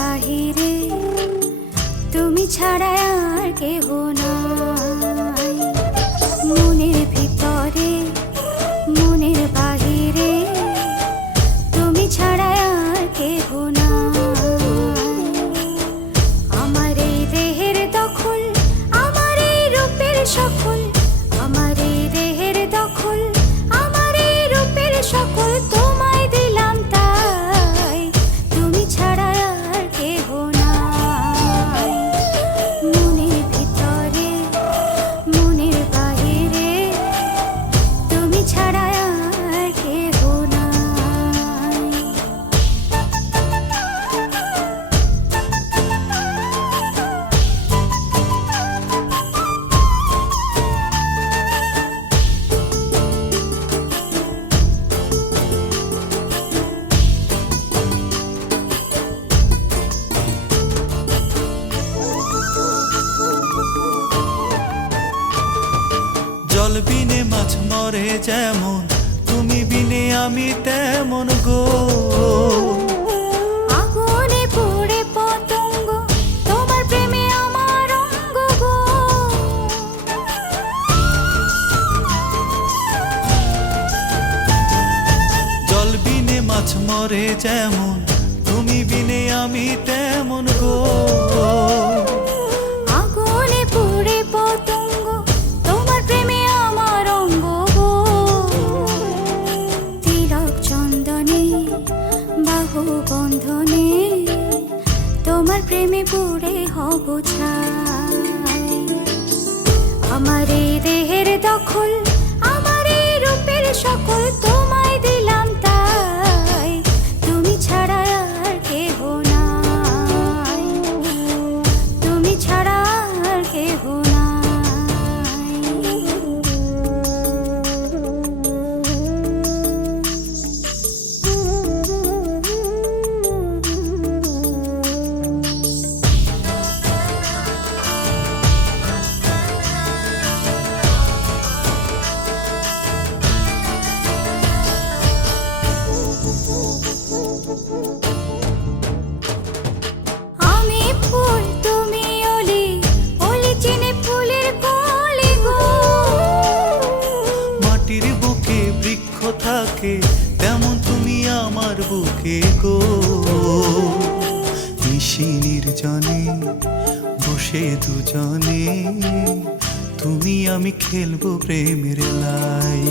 বাহিরে তুমি ছাড়া আর কেহ নাই। মনের ভিতরে মনের বাহিরে তুমি ছাড়া আর কেহ নাই। আমার এই দেহের দখল, আমার এই রূপের সকল, আমার এই দেহের দখল, আমার এই রূপের সকল তোমায় দিলাম তাই, তুমি ছাড়া আর কেহ নাই। মনের ভিতরে মনের বাহিরে তুমি ছাড়া আর কেহ নাই। জল বিনে মাছ মরে যেমন, তুমি বিনে আমি তেমন গো। আগুনে পুড়ে পতঙ্গ, তোমার প্রেমে আমার অঙ্গ গো। জল বিনে মাছ মরে যেমন, তুমি বিনে আমি তেমন গো। আগুনে পুড়ে পতঙ্গ, তোমার প্রেমে আমার অঙ্গ গো। তিলক চন্দনে বাহু বন্ধনে তোমার প্রেমে পুড়ে হব ছাই। আমার এই দেহের দখল, আমার এই রূপের সকল তোমায় দিলাম তাই, তুমি ছাড়া আর কেহ নাই, তুমি ছাড়া আর কেহ নাই। আমি ফুল তুমি অলি, অলি চিনে ফুলের কলি গো। মাটির বুকে বৃক্ষ থাকে, তেমন তুমি আমার বুকে গো। নিশি নির্জনে বসে দুজনে, তুমি আমি খেলবো প্রেমের লাই।